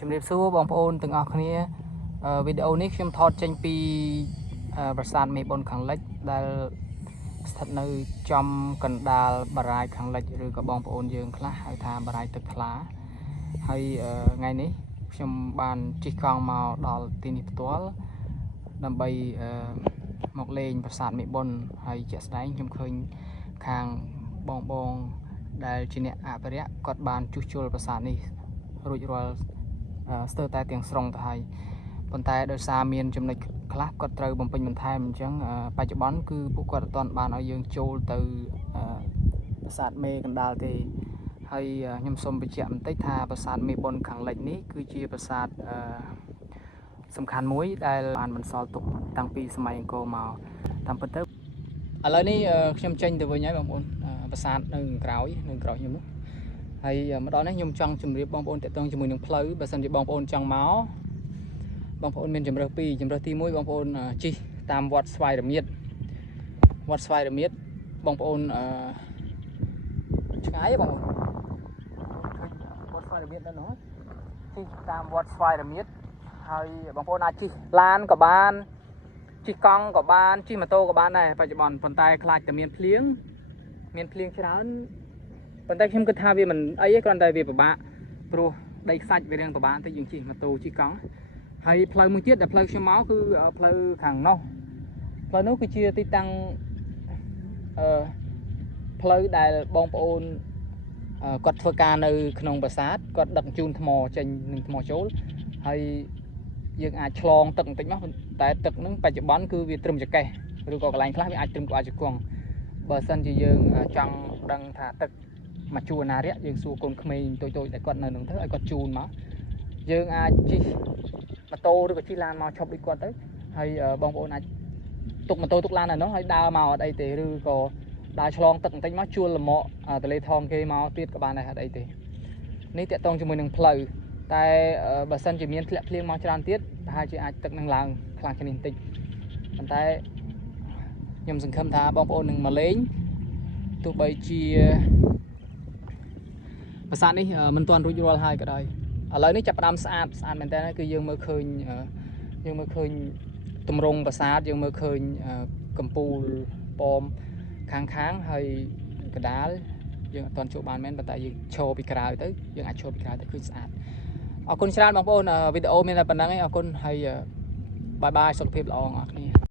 ជំរាបសួរបងប្អូនទាំងអស់គ្នាវីដេអូនេះខ្ញុំថតចេញពីប្រាសាទមេបុណ្យខាងលិចដែលស្ថិតនៅចំកណ្ដាលបារាយណ៍ខាងលិចឬក៏បងប្អូនយើងខ្លះហៅថាបារាយណ៍ទឹកថ្លាហើយថ្ងៃនេះខ្ញុំបានជិះកង់មកដល់ទីនេះផ្ទាល់ដើម្បីមកលេងប្រាសាទមេបុណ្យហើយជាក់ស្ដែងខ្ញុំឃើញខាងបងដែលជាអ្នកអភិរក្សគាត់បានជួសជុលប្រាសាទនេះរួចរាល់ស្ទើរតែទាំងស្រុងទៅហើយប៉ុន្តែដោយសារមានចំណុចខ្លះគាត់ត្រូវបំពេញបន្ថែមអញ្ចឹងបច្ចុប្បន្នគឺពួកគាត់អត់ទាន់បានឲ្យយើងចូលទៅប្រាសាទមេកណ្ដាលទេហើយខ្ញុំសូមបញ្ជាក់បន្តិចថាប្រាសាទមេបុណ្យខាងលិចនេះគឺជាប្រាសាទសំខាន់មួយដែលបានបន្សល់ទុកតាំងពីសម័យអង្គរមកតាមពិតទៅឥឡូវនេះខ្ញុំចេញទៅវិញហើយបងប្អូនប្រាសាទនៅក្រោយខ្ញុំនោះហើយមកដល់នេះខ្ញុំចង់ជម្រាបបងប្អូនតាក់ទងជាមួយនឹងផ្លូវបើសិនជាបងប្អូនចង់មកបងប្អូនមានជម្រើសពីរជម្រើសទី1បងប្អូនជិះតាមវត្តស្វាយរមៀតបងប្អូនឆ្ងាយបងប្អូនវត្តស្វាយរមៀតនៅនោះជិះតាមវត្តស្វាយរមៀតហើយបងប្អូនអាចជិះឡានក៏បានជិះកង់ក៏បានជិះម៉ូតូក៏បានដែរបច្ចុប្បន្នប៉ុន្តែខ្លាចតែមានភ្លៀងច្រើនប៉ុន្តែខ្ញុំគិតថាវាមិនអីទេគ្រាន់តែវាពិបាកព្រោះដីខ្សាច់វារៀងពិបាកតិចយើងជិះម៉ូតូជិះកង់ហើយផ្លូវមួយទៀតដែលផ្លូវខ្ញុំមកគឺផ្លូវខាងនោះផ្លូវនោះគឺជាទីតាំងផ្លូវដែលបងប្អូនគាត់ធ្វើការនៅក្នុងប្រាសាទគាត់ដឹកជូនថ្មចេញនឹងថ្មចូលហើយយើងអាចឆ្លងទឹកបន្តិចមកតែទឹកហ្នឹងបច្ចុប្បន្នគឺវាត្រឹមចកេះឬក៏កន្លែងខ្លះវាអាចត្រឹមក្បាលជង្គង់បើសិនជាយើងចង់ដឹងថាទឹកមកជួរណារយៈយើងសួរកូនក្មេងតូចដែលគាត់នៅនឹងទៅឲ្យគាត់ជូនមកយើងអាចជិះម៉ូតូឬក៏ជិះឡានមកឈប់ដូចគាត់ទៅហើយបងប្អូនអាចទុកម៉ូតូទុកឡាននៅនោះហើយដើរមកអត់អីទេឬក៏ដើរឆ្លងទឹកបន្តិចមកជួលលម្អទលេថងគេមកទៀតក៏បានដែរអត់អីទេនេះតាក់ទងជាមួយនឹងផ្លូវតែបើសិនជាមានធ្លាក់ភ្លៀងមកច្រើនទៀតប្រហែលជាអាចទឹកនឹងឡើងខ្លាំងជាងនេះបន្តិចប៉ុន្តែខ្ញុំសង្ឃឹមថាបងប្អូននឹងមកលេងទោះបីជាប្រាសាទនេះមិនទាន់រួចរាល់ហើយក៏ដោយឥឡូវនេះចាប់ផ្ដើមស្អាតមែនតើគឺយើងមើលឃើញទម្រង់ប្រាសាទយើងមើលឃើញកំពូលប៉មខាងហើយកដាលយើងអត់ទាន់ចូលបានមែនប៉ុន្តែយើងឈរពីក្រៅទៅយើងអាចឈរពីក្រៅទៅឃើញស្អាតអរគុណច្រើនបងប្អូនវីដេអូមានតែប៉ុណ្្នឹងឯងអរគុណហើយបាយសុខភាពល្អបងប្អូន